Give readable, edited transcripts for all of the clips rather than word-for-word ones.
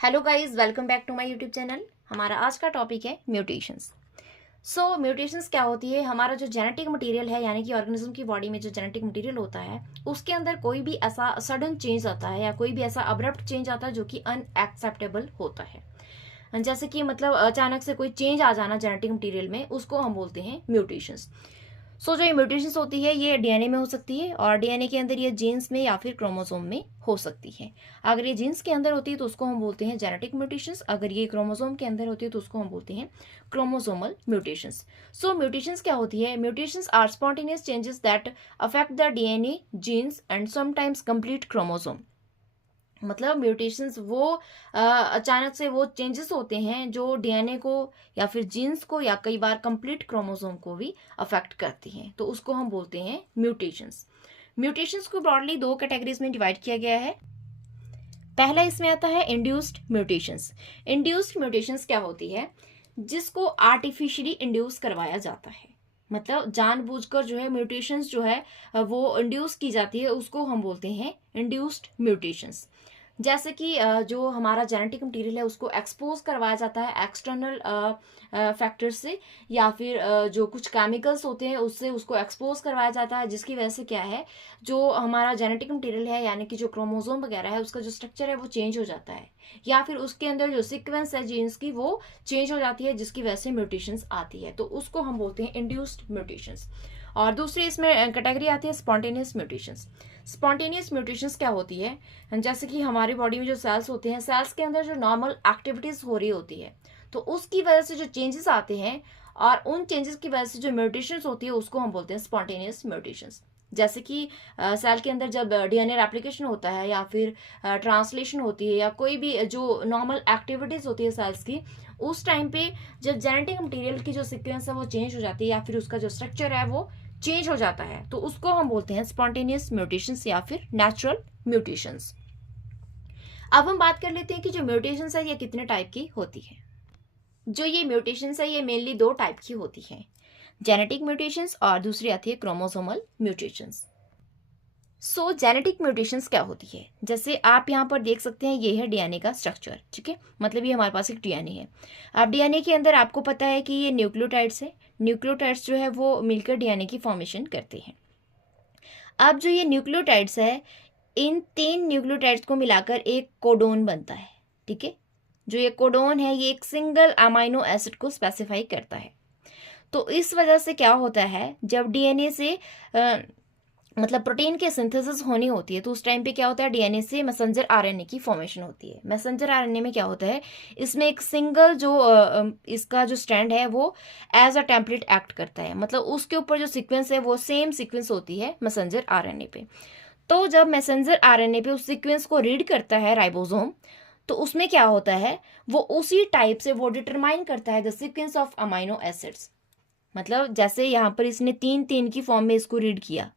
Hello guys, welcome back to my YouTube channel. हमारा आज का टॉपिक है म्यूटेशंस। म्यूटेशंस क्या होती है? हमारा जो जेनेटिक मटेरियल है, यानी कि ऑर्गेनिज्म की बॉडी में जो जेनेटिक मटेरियल होता है, उसके अंदर कोई भी ऐसा सडन चेंज आता है या कोई भी ऐसा अब्रप्ट चेंज आता है जो कि अनएक्सेप्टेबल होता है। जैसे कि मतलब अचानक से कोई चेंज आ जाना जेनेटिक मटेरियल में, उसको हम बोलते हैं म्यूटेशंस। जो ये म्यूटेशंस होती है ये डीएनए में हो सकती है, और डीएनए के अंदर ये जीन्स में या फिर क्रोमोसोम में हो सकती है। अगर ये जीन्स के अंदर होती है तो उसको हम बोलते हैं जेनेटिक म्यूटेशंस, अगर ये क्रोमोसोम के अंदर होती है तो उसको हम बोलते हैं क्रोमोसोमल म्यूटेशंस। म्यूटेशंस क्या होती है? Mutations are spontaneous changes that affect the DNA, genes and sometimes complete chromosome. मतलब म्यूटेशंस वो अचानक से वो चेंजेस होते हैं जो डीएनए को या फिर जीन्स को या कई बार कंप्लीट क्रोमोसोम को भी अफेक्ट करती हैं, तो उसको हम बोलते हैं म्यूटेशंस। म्यूटेशंस को ब्रॉडली दो कैटेगरीज में डिवाइड किया गया है। पहला इसमें आता है इंड्यूस्ड म्यूटेशंस। इंड्यूस्ड म्यूटेशंस क्या होती है? जिसको आर्टिफिशियली इंड्यूस करवाया जाता है, मतलब जानबूझकर जो है म्यूटेशंस जो है वो इंड्यूस की जाती है, उसको हम बोलते हैं इंड्यूस्ड म्यूटेशंस। जैसे कि जो हमारा जेनेटिक मटेरियल है उसको एक्सपोज करवाया जाता है एक्सटर्नल फैक्टर से, या फिर जो कुछ केमिकल्स होते हैं उससे उसको एक्सपोज करवाया जाता है, जिसकी वजह से क्या है, जो हमारा जेनेटिक मटेरियल है यानी कि जो क्रोमोसोम वगैरह है उसका जो स्ट्रक्चर है वो चेंज हो जाता है, या फिर उसके अंदर जो सीक्वेंस है जीन्स की वो चेंज हो जाती है, जिसकी वजह से म्यूटेशंस आती है, तो उसको हम बोलते हैं इंड्यूस्ड म्यूटेशंस। और दूसरी इसमें कैटेगरी आती है स्पॉन्टेनियस म्यूटेशंस। स्पॉन्टेनियस म्यूटेशंस क्या होती है? जैसे कि हमारी बॉडी में जो सेल्स होते हैं, सेल्स के अंदर जो नॉर्मल एक्टिविटीज हो रही होती है, तो उसकी वजह से जो चेंजेस आते हैं और उन चेंजेस की वजह से जो म्यूटेशंस होती है उसको हम बोलते हैं स्पॉन्टेनियस म्यूटेशंस। जैसे कि सेल के अंदर जब डीएनए रेप्लिकेशन होता है या फिर ट्रांसलेशन होती है या कोई भी जो नॉर्मल एक्टिविटीज होती है सेल्स की, उस टाइम पे जब जेनेटिक मटेरियल की जो सीक्वेंस है वो चेंज हो जाती है या फिर उसका जो स्ट्रक्चर है वो चेंज हो जाता है, तो उसको हम बोलते हैं स्पॉन्टेनियस म्यूटेशंस या फिर नेचुरल म्यूटेशंस। अब हम बात कर लेते हैं कि जो म्यूटेशंस है ये कितने टाइप की होती है। जो ये म्यूटेशंस है ये मेनली दो टाइप की होती हैं, जेनेटिक म्यूटेशंस और दूसरी आती है क्रोमोसोमल म्यूटेशंस। जेनेटिक म्यूटेशंस क्या होती है? जैसे आप यहाँ पर देख सकते हैं, ये है डीएनए का स्ट्रक्चर, ठीक है, मतलब ये हमारे पास एक डीएनए है। अब डीएनए के अंदर आपको पता है कि ये न्यूक्लियोटाइड्स है, न्यूक्लियोटाइड्स जो है वो मिलकर डीएनए की फॉर्मेशन करते हैं। अब जो ये न्यूक्लियोटाइड्स है, इन 3 न्यूक्लियोटाइड्स को मिलाकर एक कोडोन बनता है, ठीक है। जो ये कोडोन है ये एक सिंगल अमाइनो एसिड को स्पेसिफाई करता है। तो इस वजह से क्या होता है, जब डीएनए से मतलब प्रोटीन के सिंथेसिस होनी होती है तो उस टाइम पे क्या होता है, डीएनए से मैसेंजर आरएनए की फॉर्मेशन होती है। मैसेंजर आरएनए में क्या होता है, इसमें एक सिंगल जो इसका जो स्ट्रैंड है वो एज अ टेम्पलेट एक्ट करता है, मतलब उसके ऊपर जो सीक्वेंस है वो सेम सीक्वेंस होती है मैसेंजर आरएनए पे। तो जब मैसेंजर आरएनए पे उस सीक्वेंस को रीड करता है राइबोसोम, तो उसमें क्या होता है, वो उसी टाइप से वो डिटरमाइन करता है the sequence of amino acids. मतलब जैसे यहाँ पर इसने 3-3 की फॉर्म में इसको रीड किया,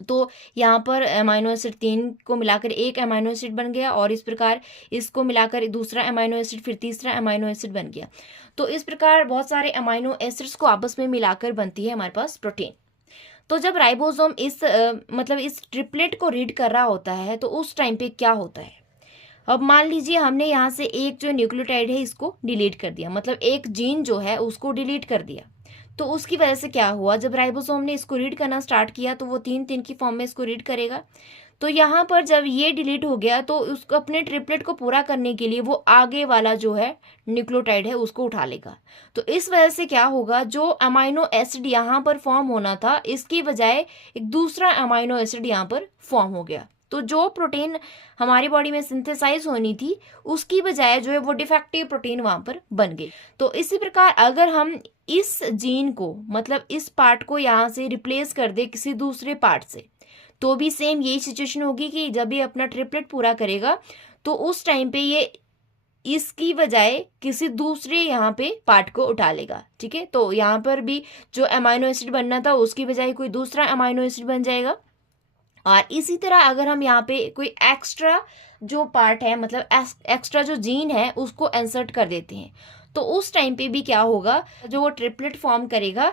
तो यहाँ पर अमाइनो एसिड 3 को मिलाकर एक अमाइनो एसिड बन गया, और इस प्रकार इसको मिलाकर दूसरा अमाइनो एसिड, फिर तीसरा अमाइनो एसिड बन गया। तो इस प्रकार बहुत सारे अमाइनो एसिड्स को आपस में मिलाकर बनती है हमारे पास प्रोटीन। तो जब राइबोसोम इस मतलब इस ट्रिपलेट को रीड कर रहा होता है तो उस टाइम पे क्या होता है, अब मान लीजिए हमने यहाँ से एक जो न्यूक्लियोटाइड है इसको डिलीट कर दिया, मतलब एक जीन जो है उसको डिलीट कर दिया। तो उसकी वजह से क्या हुआ, जब राइबोसोम ने इसको रीड करना स्टार्ट किया तो वो 3-3 की फॉर्म में इसको रीड करेगा। तो यहाँ पर जब ये डिलीट हो गया तो उसको अपने ट्रिपलेट को पूरा करने के लिए वो आगे वाला जो है न्यूक्लियोटाइड है उसको उठा लेगा। तो इस वजह से क्या होगा, जो अमाइनो एसिड यहाँ पर फॉर्म होना था इसकी बजाय एक दूसरा अमाइनो एसिड यहाँ पर फॉर्म हो गया। तो जो प्रोटीन हमारी बॉडी में सिंथेसाइज होनी थी उसकी बजाय जो है वो डिफेक्टिव प्रोटीन वहां पर बन गई। तो इसी प्रकार अगर हम इस जीन को, मतलब इस पार्ट को यहाँ से रिप्लेस कर दे किसी दूसरे पार्ट से, तो भी सेम यही सिचुएशन होगी कि जब ये अपना ट्रिपलेट पूरा करेगा तो उस टाइम पे ये इसकी बजाय किसी दूसरे यहाँ पे पार्ट को उठा लेगा, ठीक है। तो यहाँ पर भी जो अमाइनो एसिड बनना था उसकी बजाय कोई दूसरा अमाइनो एसिड बन जाएगा। और इसी तरह अगर हम यहाँ पे कोई एक्स्ट्रा जो पार्ट है, मतलब एक्स्ट्रा जो जीन है उसको इंसर्ट कर देते हैं, तो उस टाइम पे भी क्या होगा, जो वो ट्रिपलेट फॉर्म करेगा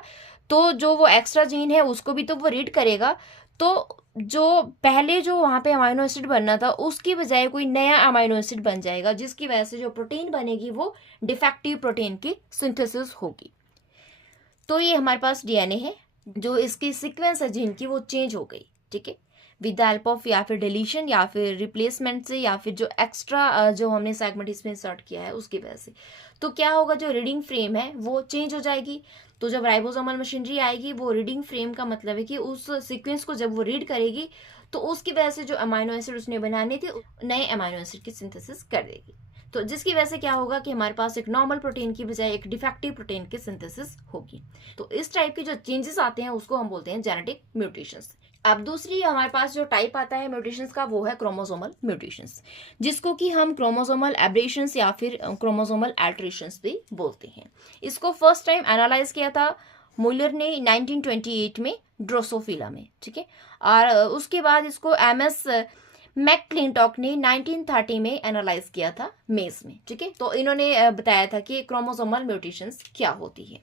तो जो वो एक्स्ट्रा जीन है उसको भी तो वो रीड करेगा। तो जो पहले जो वहाँ पे अमाइनो एसिड बनना था उसकी बजाय कोई नया अमाइनो एसिड बन जाएगा, जिसकी वजह से जो प्रोटीन बनेगी वो डिफेक्टिव प्रोटीन की सिंथेसिस होगी। तो ये हमारे पास डीएनए है, जो इसकी सीक्वेंस है जीन की वो चेंज हो गई, ठीक है, विद द हेल्प ऑफ या फिर डिलीशन या फिर रिप्लेसमेंट से या फिर जो एक्स्ट्रा जो हमने सेगमेंट इसमें इंसर्ट किया है उसकी वजह से। तो क्या होगा, जो रीडिंग फ्रेम है वो चेंज हो जाएगी। तो जब राइबोसोमल मशीनरी आएगी, वो रीडिंग फ्रेम का मतलब है कि उस सीक्वेंस को जब वो रीड करेगी तो उसकी वजह से जो अमाइनो एसिड उसने बनाने थे नए अमाइनो एसिड की सिंथेसिस कर देगी। तो जिसकी वजह से क्या होगा कि हमारे पास एक नॉर्मल प्रोटीन की बजाय एक डिफेक्टिव प्रोटीन की सिंथेसिस होगी। तो इस टाइप के जो चेंजेस आते हैं उसको हम बोलते हैं जेनेटिक म्यूटेशंस। अब दूसरी हमारे पास जो टाइप आता है म्यूटेशंस का वो है क्रोमोसोमल म्यूटेशंस, जिसको कि हम क्रोमोसोमल एब्रेशंस या फिर क्रोमोसोमल एल्ट्रेशंस भी बोलते हैं। इसको फर्स्ट टाइम एनालाइज किया था मुलर ने 1928 में ड्रोसोफिला में, ठीक है, और उसके बाद इसको एमएस मैकक्लिंटॉक ने 1930 में एनालाइज किया था मेज में, ठीक है। तो इन्होंने बताया था कि क्रोमोसोमल म्यूटेशंस क्या होती है।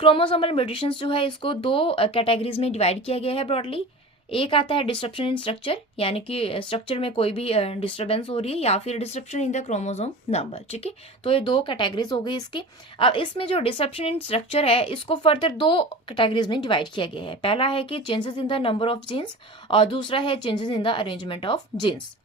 क्रोमोसोमल म्यूटेशंस जो है इसको दो कैटेगरीज में डिवाइड किया गया है ब्रॉडली। एक आता है डिस्ट्रप्शन इन स्ट्रक्चर, यानी कि स्ट्रक्चर में कोई भी डिस्टर्बेंस हो रही है, या फिर disruption in the chromosome number, ठीक है। तो ये दो कैटेगरीज हो गई इसकी। अब इसमें जो डिस्ट्रप्शन इन स्ट्रक्चर है इसको फर्दर दो कैटेगरीज में डिवाइड किया गया है। पहला है कि changes in the number of genes, और दूसरा है changes in the arrangement of genes.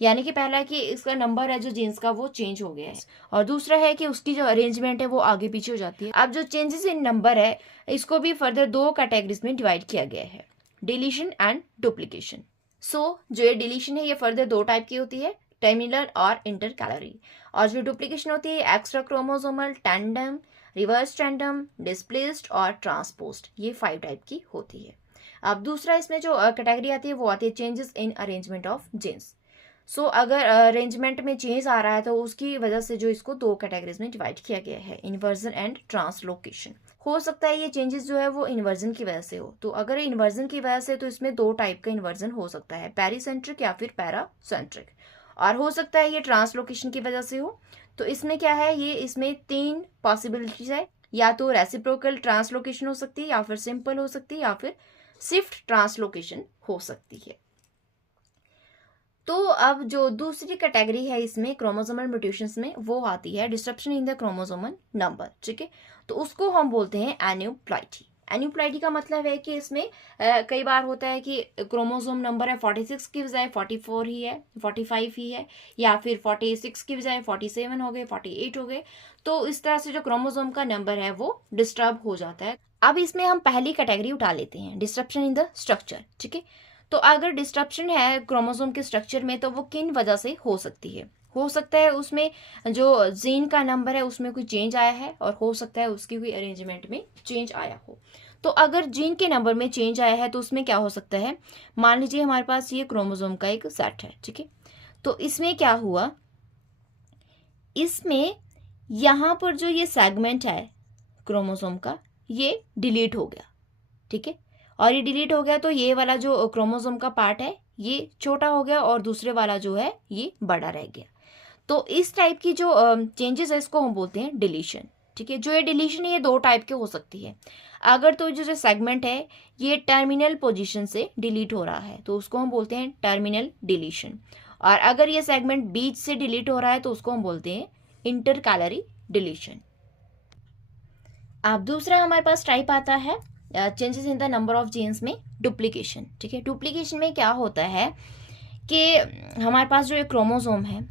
यानी कि पहला है कि इसका नंबर है जो जीन्स का वो चेंज हो गया है, और दूसरा है कि उसकी जो अरेंजमेंट है वो आगे पीछे हो जाती है। अब जो चेंजेस इन नंबर है इसको भी फर्दर दो कैटेगरीज में डिवाइड किया गया है, डिलीशन एंड डुप्लीकेशन। सो जो ये डिलीशन है ये फर्दर दो टाइप की होती है, टर्मिनल और इंटरकैलरी। और जो डुप्लीकेशन होती है extra chromosomal, tandem, reverse tandem, displaced और ट्रांसपोज्ड, ये 5 टाइप की होती है। अब दूसरा इसमें जो कैटेगरी आती है वो आती है changes in arrangement of genes. So अगर अरेंजमेंट में चेंज आ रहा है तो उसकी वजह से जो इसको दो कैटेगरीज में डिवाइड किया गया है, इन्वर्जन एंड ट्रांसलोकेशन। हो सकता है ये चेंजेस जो है वो इन्वर्जन की वजह से हो। तो अगर इन्वर्जन की वजह से तो इसमें दो टाइप का इन्वर्जन हो सकता है, पेरीसेंट्रिक या फिर पैरासेंट्रिक। और हो सकता है ये ट्रांसलोकेशन की वजह से हो। तो इसमें क्या है, ये इसमें 3 पॉसिबिलिटीज है, या तो रेसिप्रोकल ट्रांसलोकेशन हो सकती है, या फिर सिंपल हो सकती है, या फिर शिफ्ट ट्रांसलोकेशन हो सकती है। तो अब जो दूसरी कैटेगरी है इसमें क्रोमोसोमल म्यूटेशंस में वो आती है disruption in the chromosomal number, ठीक है। तो उसको हम बोलते हैं एन्यूप्लाइटी। एन्यूप्लाइटी का मतलब है कि इसमें कई बार होता है कि क्रोमोसोम नंबर है 46 की बजाय 44 ही है, 45 ही है, या फिर 46 की बजाय 47 हो गए, 48 हो गए। तो इस तरह से जो क्रोमोसोम का नंबर है वो डिस्टर्ब हो जाता है। अब इसमें हम पहली कैटेगरी उठा लेते हैं, डिस्ट्रप्शन इन द स्ट्रक्चर, ठीक है। तो अगर डिस्ट्रप्शन है क्रोमोसोम के स्ट्रक्चर में तो वो किन वजह से हो सकती है। हो सकता है उसमें जो जीन का नंबर है उसमें कोई चेंज आया है, और हो सकता है उसकी कोई अरेंजमेंट में चेंज आया हो। तो अगर जीन के नंबर में चेंज आया है तो उसमें क्या हो सकता है, मान लीजिए हमारे पास ये क्रोमोसोम का एक सेट है, ठीक है। तो इसमें क्या हुआ, इसमें यहाँ पर जो ये सेगमेंट है क्रोमोसोम का ये डिलीट हो गया, ठीक है। और ये डिलीट हो गया तो ये वाला जो क्रोमोसोम का पार्ट है ये छोटा हो गया, और दूसरे वाला जो है ये बड़ा रह गया। तो इस टाइप की जो चेंजेस है इसको हम बोलते हैं डिलीशन, ठीक है। जो ये डिलीशन है ये दो टाइप के हो सकती है। अगर तो जो सेगमेंट है ये टर्मिनल पोजीशन से डिलीट हो रहा है तो उसको हम बोलते हैं टर्मिनल डिलीशन, और अगर ये सेगमेंट बीच से डिलीट हो रहा है तो उसको हम बोलते हैं इंटरकैलरी डिलीशन। अब दूसरा हमारे पास टाइप आता है changes in the number of genes में डुप्लीकेशन, ठीक है। डुप्लीकेशन में क्या होता है कि हमारे पास जो एक क्रोमोसोम है,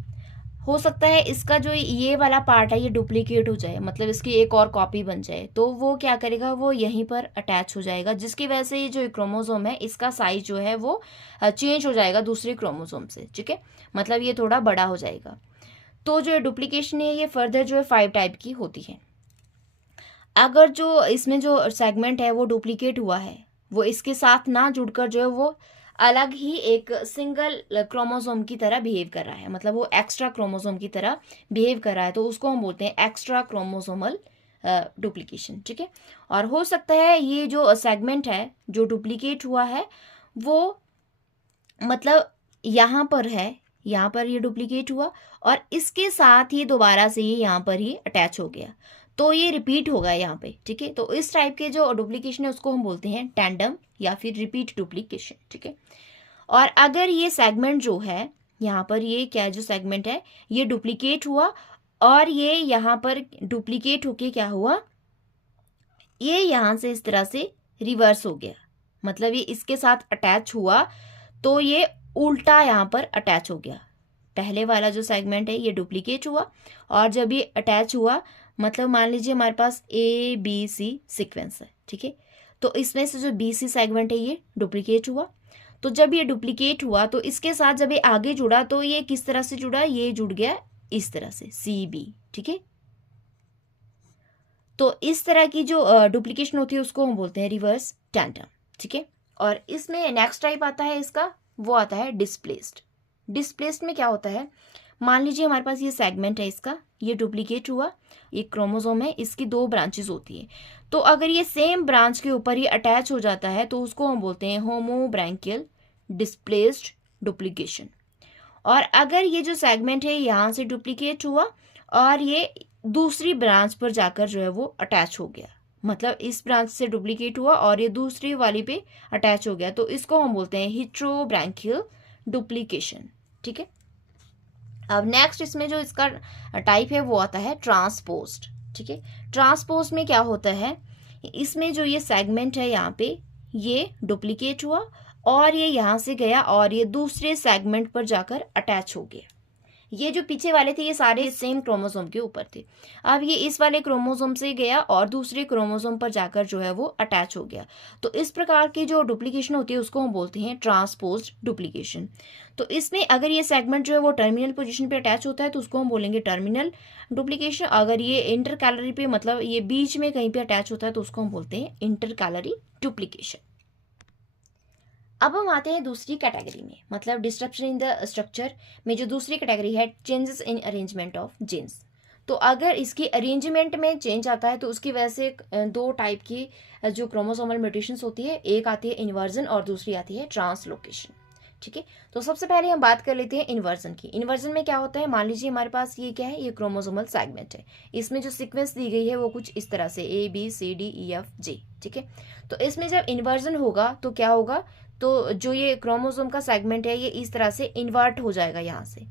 हो सकता है इसका जो ये वाला पार्ट है ये डुप्लीकेट हो जाए, मतलब इसकी एक और कॉपी बन जाए। तो वो क्या करेगा, वो यहीं पर अटैच हो जाएगा, जिसकी वजह से ये जो क्रोमोसोम है इसका साइज जो है वो चेंज हो जाएगा दूसरे क्रोमोसोम से, ठीक है। मतलब ये थोड़ा बड़ा हो जाएगा। तो जो डुप्लीकेशन है ये फर्दर जो है 5 टाइप की होती है। अगर जो इसमें जो सेगमेंट है वो डुप्लीकेट हुआ है, वो इसके साथ ना जुड़कर जो है वो अलग ही एक सिंगल क्रोमोसोम की तरह बिहेव कर रहा है, मतलब वो एक्स्ट्रा क्रोमोसोम की तरह बिहेव कर रहा है, तो उसको हम बोलते हैं एक्स्ट्रा क्रोमोसोमल डुप्लीकेशन, ठीक है। और हो सकता है ये जो सेगमेंट है जो डुप्लीकेट हुआ है वो मतलब यहाँ पर है, यहाँ पर ये डुप्लीकेट हुआ और इसके साथ ही दोबारा से ये यहाँ पर ही अटैच हो गया, तो ये रिपीट होगा यहाँ पे, ठीक है। तो इस टाइप के जो डुप्लीकेशन है उसको हम बोलते हैं टैंडम या फिर रिपीट डुप्लीकेशन, ठीक है। और अगर ये सेगमेंट जो है यहाँ पर, ये क्या जो सेगमेंट है ये डुप्लीकेट हुआ और ये यहाँ पर डुप्लीकेट होके क्या हुआ, ये यहाँ से इस तरह से रिवर्स हो गया, मतलब ये इसके साथ अटैच हुआ तो ये उल्टा यहाँ पर अटैच हो गया। पहले वाला जो सेगमेंट है ये डुप्लीकेट हुआ और जब ये अटैच हुआ, मतलब मान लीजिए हमारे पास ABC सीक्वेंस है, ठीक है, तो इसमें से जो BC सेगमेंट है ये डुप्लीकेट हुआ। तो जब ये डुप्लीकेट हुआ तो इसके साथ जब ये आगे जुड़ा तो ये किस तरह से जुड़ा, ये जुड़ गया इस तरह से CB, ठीक है। तो इस तरह की जो डुप्लीकेशन होती है उसको हम बोलते हैं रिवर्स टैंटम, ठीक है। और इसमें नेक्स्ट टाइप आता है इसका, वो आता है डिस्प्लेस्ड। डिस्प्लेस्ड में क्या होता है, मान लीजिए हमारे पास ये सेगमेंट है इसका, ये डुप्लीकेट हुआ, ये क्रोमोसोम है, इसकी 2 ब्रांचेस होती है, तो अगर ये सेम ब्रांच के ऊपर ये अटैच हो जाता है तो उसको हम बोलते हैं होमोब्रैंकियल डिस्प्लेस्ड डुप्लीकेशन। और अगर ये जो सेगमेंट है यहाँ से डुप्लीकेट हुआ और ये दूसरी ब्रांच पर जाकर जो है वो अटैच हो गया, मतलब इस ब्रांच से डुप्लीकेट हुआ और ये दूसरी वाली पे अटैच हो गया, तो इसको हम बोलते हैं हेटेरोब्रैंकियल डुप्लीकेशन, ठीक है। अब नेक्स्ट इसमें जो इसका टाइप है वो आता है ट्रांसपोज्ड, ठीक है। ट्रांसपोज्ड में क्या होता है, इसमें जो ये सेगमेंट है यहाँ पे ये डुप्लीकेट हुआ और ये यहाँ से गया और ये दूसरे सेगमेंट पर जाकर अटैच हो गया। ये जो पीछे वाले थे ये सारे सेम क्रोमोसोम के ऊपर थे, अब ये इस वाले क्रोमोसोम से गया और दूसरे क्रोमोसोम पर जाकर जो है वो अटैच हो गया। तो इस प्रकार की जो डुप्लीकेशन होती है उसको हम बोलते हैं ट्रांसपोज्ड डुप्लीकेशन। तो इसमें अगर ये सेगमेंट जो है वो टर्मिनल पोजीशन पे अटैच होता है तो उसको हम बोलेंगे टर्मिनल डुप्लीकेशन। अगर ये इंटरकैलरी पे, मतलब ये बीच में कहीं पे अटैच होता है तो उसको हम बोलते हैं इंटरकैलरी डुप्लीकेशन। अब हम आते हैं दूसरी कैटेगरी में, मतलब डिस्ट्रप्शन इन द स्ट्रक्चर में जो दूसरी कैटेगरी है changes in arrangement of genes. तो अगर इसकी अरेंजमेंट में चेंज आता है तो उसकी वजह से 2 टाइप की जो क्रोमोसोमल म्यूटेशंस होती है, एक आती है इन्वर्जन और दूसरी आती है ट्रांसलोकेशन, ठीक है। तो सबसे पहले हम बात कर लेते हैं इन्वर्जन की। इन्वर्जन में क्या होता है, मान लीजिए हमारे पास ये क्या है, ये क्रोमोसोमल सेगमेंट है, इसमें जो सीक्वेंस दी गई है वो कुछ इस तरह से ABCDEFG, ठीक है। तो इसमें जब इन्वर्जन होगा तो क्या होगा, तो जो ये क्रोमोसोम का सेगमेंट है ये इस तरह से इन्वर्ट हो जाएगा यहाँ से।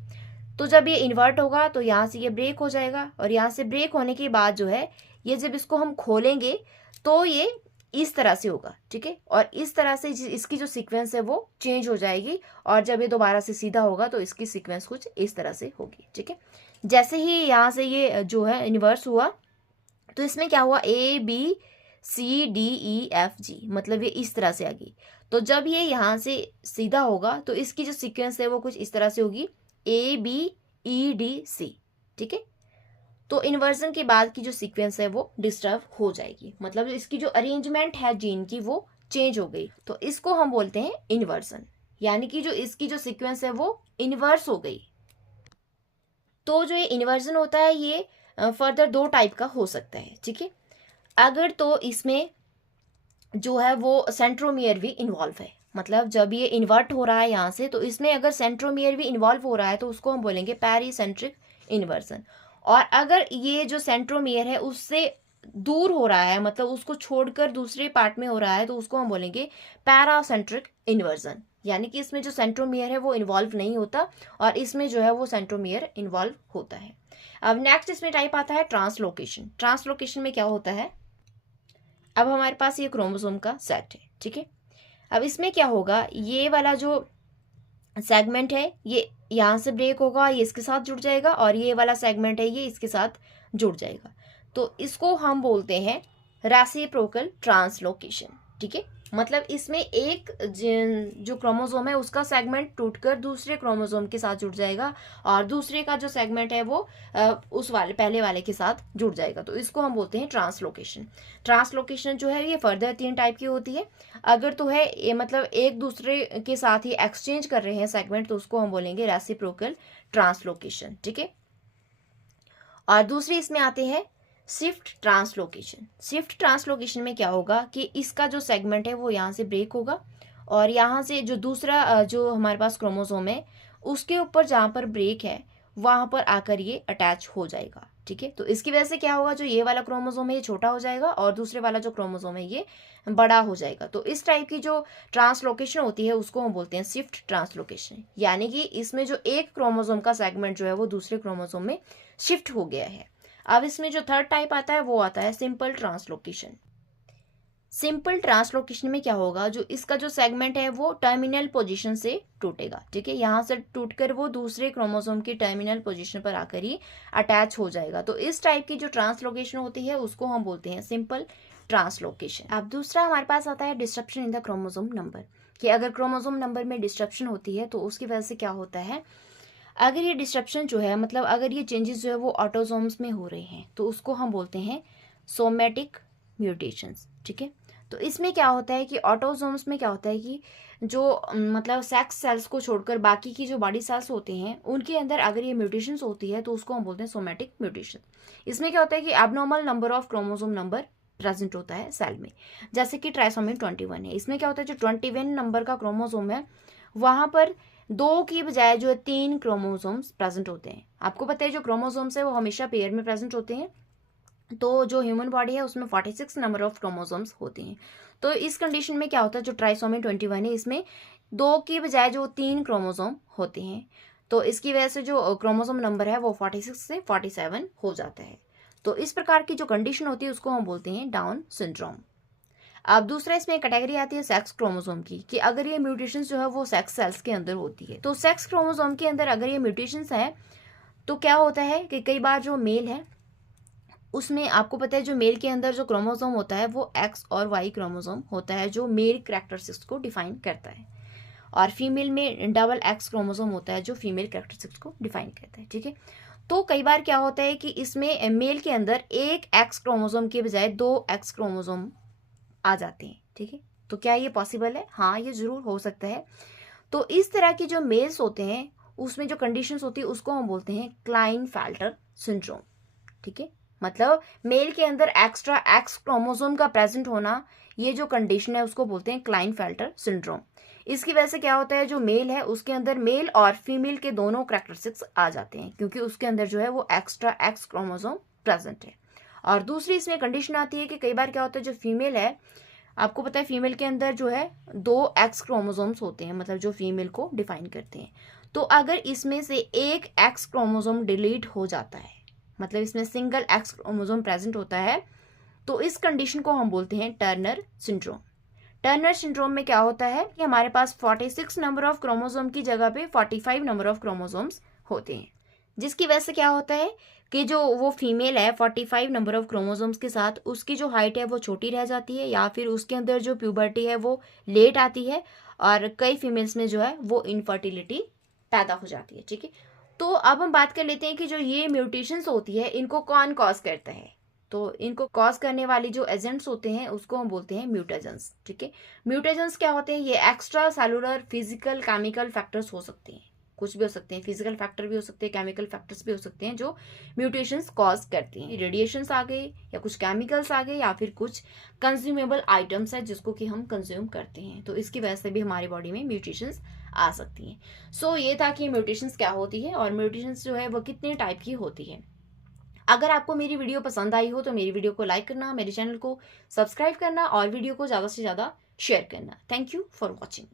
तो जब ये इन्वर्ट होगा तो यहाँ से ये ब्रेक हो जाएगा और यहाँ से ब्रेक होने के बाद जो है ये जब इसको हम खोलेंगे तो ये इस तरह से होगा, ठीक है। और इस तरह से इसकी जो सीक्वेंस है वो चेंज हो जाएगी और जब ये दोबारा से सीधा होगा तो इसकी सीक्वेंस कुछ इस तरह से होगी, ठीक है। जैसे ही यहाँ से ये जो है इन्वर्स हुआ तो इसमें क्या हुआ, ABCDEFG, मतलब ये इस तरह से आ गई। तो जब ये यहाँ से सीधा होगा तो इसकी जो सीक्वेंस है वो कुछ इस तरह से होगी ABEDC, ठीक है। तो इन्वर्जन के बाद की जो सीक्वेंस है वो डिस्टर्ब हो जाएगी, मतलब इसकी जो अरेंजमेंट है जीन की वो चेंज हो गई, तो इसको हम बोलते हैं इन्वर्जन, यानी कि जो इसकी जो सीक्वेंस है वो इन्वर्स हो गई। तो जो ये इन्वर्जन होता है ये फर्दर 2 टाइप का हो सकता है, ठीक है। अगर तो इसमें जो है वो सेंट्रोमियर भी इन्वॉल्व है, मतलब जब ये इन्वर्ट हो रहा है यहाँ से तो इसमें अगर सेंट्रोमियर भी इन्वॉल्व हो रहा है तो उसको हम बोलेंगे पेरीसेंट्रिक इन्वर्जन। और अगर ये जो सेंट्रोमियर है उससे दूर हो रहा है, मतलब उसको छोड़कर दूसरे पार्ट में हो रहा है, तो उसको हम बोलेंगे पैरासेंट्रिक इन्वर्जन, यानी कि इसमें जो सेंट्रोमियर है वो इन्वॉल्व नहीं होता और इसमें जो है वो सेंट्रोमियर इन्वॉल्व होता है। अब नेक्स्ट इसमें टाइप आता है ट्रांसलोकेशन। ट्रांसलोकेशन में क्या होता है, अब हमारे पास ये क्रोमोसोम का सेट है, ठीक है। अब इसमें क्या होगा, ये वाला जो सेगमेंट है ये यहाँ से ब्रेक होगा, ये इसके साथ जुड़ जाएगा और ये वाला सेगमेंट है ये इसके साथ जुड़ जाएगा, तो इसको हम बोलते हैं रेसिप्रोकल ट्रांसलोकेशन, ठीक है। मतलब इसमें एक जो क्रोमोसोम है उसका सेगमेंट टूटकर दूसरे क्रोमोसोम के साथ जुड़ जाएगा और दूसरे का जो सेगमेंट है वो उस वाले पहले वाले के साथ जुड़ जाएगा, तो इसको हम बोलते हैं ट्रांसलोकेशन। ट्रांसलोकेशन जो है ये फर्दर 3 टाइप की होती है। अगर तो है ये मतलब एक दूसरे के साथ ही एक्सचेंज कर रहे हैं सेगमेंट तो उसको हम बोलेंगे रेसिप्रोकल ट्रांसलोकेशन, ठीक है। और दूसरी इसमें आते हैं शिफ्ट ट्रांसलोकेशन। शिफ्ट ट्रांसलोकेशन में क्या होगा कि इसका जो सेगमेंट है वो यहाँ से ब्रेक होगा और यहाँ से जो दूसरा जो हमारे पास क्रोमोसोम है उसके ऊपर जहाँ पर ब्रेक है वहाँ पर आकर ये अटैच हो जाएगा, ठीक है। तो इसकी वजह से क्या होगा, जो ये वाला क्रोमोसोम है ये छोटा हो जाएगा और दूसरे वाला जो क्रोमोसोम है ये बड़ा हो जाएगा। तो इस टाइप की जो ट्रांसलोकेशन होती है उसको हम बोलते हैं शिफ्ट ट्रांसलोकेशन, यानी कि इसमें जो एक क्रोमोसोम का सेगमेंट जो है वो दूसरे क्रोमोसोम में शिफ्ट हो गया है। अब इसमें जो थर्ड टाइप आता है वो आता है सिंपल ट्रांसलोकेशन। सिंपल ट्रांसलोकेशन में क्या होगा, जो इसका जो सेगमेंट है वो टर्मिनल पोजीशन से टूटेगा, ठीक है, यहाँ से टूटकर वो दूसरे क्रोमोसोम की टर्मिनल पोजीशन पर आकर ही अटैच हो जाएगा। तो इस टाइप की जो ट्रांसलोकेशन होती है उसको हम बोलते हैं सिंपल ट्रांसलोकेशन। अब दूसरा हमारे पास आता है disruption in the chromosome number, कि अगर क्रोमोसोम नंबर में डिस्ट्रप्शन होती है तो उसकी वजह से क्या होता है, अगर ये डिस्ट्रप्शन जो है मतलब अगर ये चेंजेस जो है वो ऑटोसोम्स में हो रहे हैं तो उसको हम बोलते हैं सोमेटिक म्यूटेशंस, ठीक है। तो इसमें क्या होता है कि ऑटोसोम्स में क्या होता है कि जो मतलब सेक्स सेल्स को छोड़कर बाकी की जो बॉडी सेल्स होते हैं उनके अंदर अगर ये म्यूटेशंस होती है तो उसको हम बोलते हैं सोमेटिक म्यूटेशन। इसमें क्या होता है कि abnormal number of chromosome number present होता है सेल में, जैसे कि ट्राइसोमी 21 है। इसमें क्या होता है, जो 21 नंबर का क्रोमोसोम है वहां पर 2 की बजाय जो है 3 क्रोमोसोम्स प्रेजेंट होते हैं। आपको पता है जो क्रोमोसोम्स है वो हमेशा पेयर में प्रेजेंट होते हैं, तो जो ह्यूमन बॉडी है उसमें 46 नंबर ऑफ क्रोमोसोम्स होते हैं। तो इस कंडीशन में क्या होता है, जो ट्राइसोमी 21 है इसमें 2 की बजाय जो 3 क्रोमोसोम होते हैं, तो इसकी वजह से जो क्रोमोसोम नंबर है वो 46 से 47 हो जाता है। तो इस प्रकार की जो कंडीशन होती है उसको हम बोलते हैं डाउन सिंड्रोम। अब दूसरा इसमें कैटेगरी आती है सेक्स क्रोमोसोम की, कि अगर ये म्यूटेशंस जो है वो सेक्स सेल्स के अंदर होती है। तो सेक्स क्रोमोसोम के अंदर अगर ये म्यूटेशंस है तो क्या होता है कि कई बार जो मेल है उसमें आपको पता है जो मेल के अंदर जो क्रोमोसोम होता है वो एक्स और वाई क्रोमोसोम होता है जो मेल कैरेक्टरिस्टिक्स को डिफाइन करता है, और फीमेल में डबल एक्स क्रोमोसोम होता है जो फीमेल कैरेक्टरिस्टिक्स को डिफाइन करता है, ठीक है। तो कई बार क्या होता है कि इसमें मेल के अंदर एक एक्स क्रोमोसोम के बजाय 2 एक्स क्रोमोसोम आ जाते हैं, ठीक है। तो क्या ये पॉसिबल है? हाँ, ये जरूर हो सकता है। तो इस तरह की जो मेल्स होते हैं उसमें जो कंडीशंस होती है उसको हम बोलते हैं क्लाइनफेल्टर सिंड्रोम, ठीक है। मतलब मेल के अंदर एक्स्ट्रा एक्स क्रोमोसोम का प्रेजेंट होना, ये जो कंडीशन है उसको बोलते हैं क्लाइनफेल्टर सिंड्रोम। इसकी वजह से क्या होता है, जो मेल है उसके अंदर मेल और फीमेल के दोनों कैरेक्टरिस्टिक्स आ जाते हैं क्योंकि उसके अंदर जो है वो एक्स्ट्रा एक्स क्रोमोसोम प्रेजेंट है। और दूसरी इसमें कंडीशन आती है कि कई बार क्या होता है, जो फीमेल है आपको पता है फीमेल के अंदर जो है 2 एक्स क्रोमोसोम्स होते हैं, मतलब जो फीमेल को डिफाइन करते हैं। तो अगर इसमें से एक एक्स क्रोमोसोम डिलीट हो जाता है, मतलब इसमें सिंगल एक्स क्रोमोसोम प्रेजेंट होता है, तो इस कंडीशन को हम बोलते हैं टर्नर सिंड्रोम। टर्नर सिंड्रोम में क्या होता है कि हमारे पास 46 नंबर ऑफ क्रोमोसोम की जगह पे 45 नंबर ऑफ क्रोमोसोम्स होते हैं, जिसकी वजह से क्या होता है कि जो वो फीमेल है 45 नंबर ऑफ क्रोमोसोम्स के साथ उसकी जो हाइट है वो छोटी रह जाती है, या फिर उसके अंदर जो प्यूबर्टी है वो लेट आती है, और कई फीमेल्स में जो है वो इनफर्टिलिटी पैदा हो जाती है, ठीक है। तो अब हम बात कर लेते हैं कि जो ये म्यूटेशंस होती है इनको कौन कॉज करता है। तो इनको कॉज करने वाली जो एजेंट्स होते हैं उसको हम बोलते हैं म्यूटेजेंस, ठीक है। म्यूटेजेंस क्या होते हैं, ये extra cellular physical chemical factors हो सकते हैं, कुछ भी हो सकते हैं, फिजिकल फैक्टर भी हो सकते हैं, केमिकल फैक्टर्स भी हो सकते हैं जो म्यूटेशंस कॉज करते हैं। रेडिएशंस आ गए या कुछ केमिकल्स आ गए या फिर कुछ कंज्यूमेबल आइटम्स है जिसको कि हम कंज्यूम करते हैं, तो इसकी वजह से भी हमारी बॉडी में म्यूटेशंस आ सकती हैं। सो ये था कि म्यूटेशंस क्या होती है और म्यूटेशंस जो है वो कितने टाइप की होती है। अगर आपको मेरी वीडियो पसंद आई हो तो मेरी वीडियो को लाइक करना, मेरे चैनल को सब्सक्राइब करना और वीडियो को ज़्यादा से ज़्यादा शेयर करना। Thank you for watching.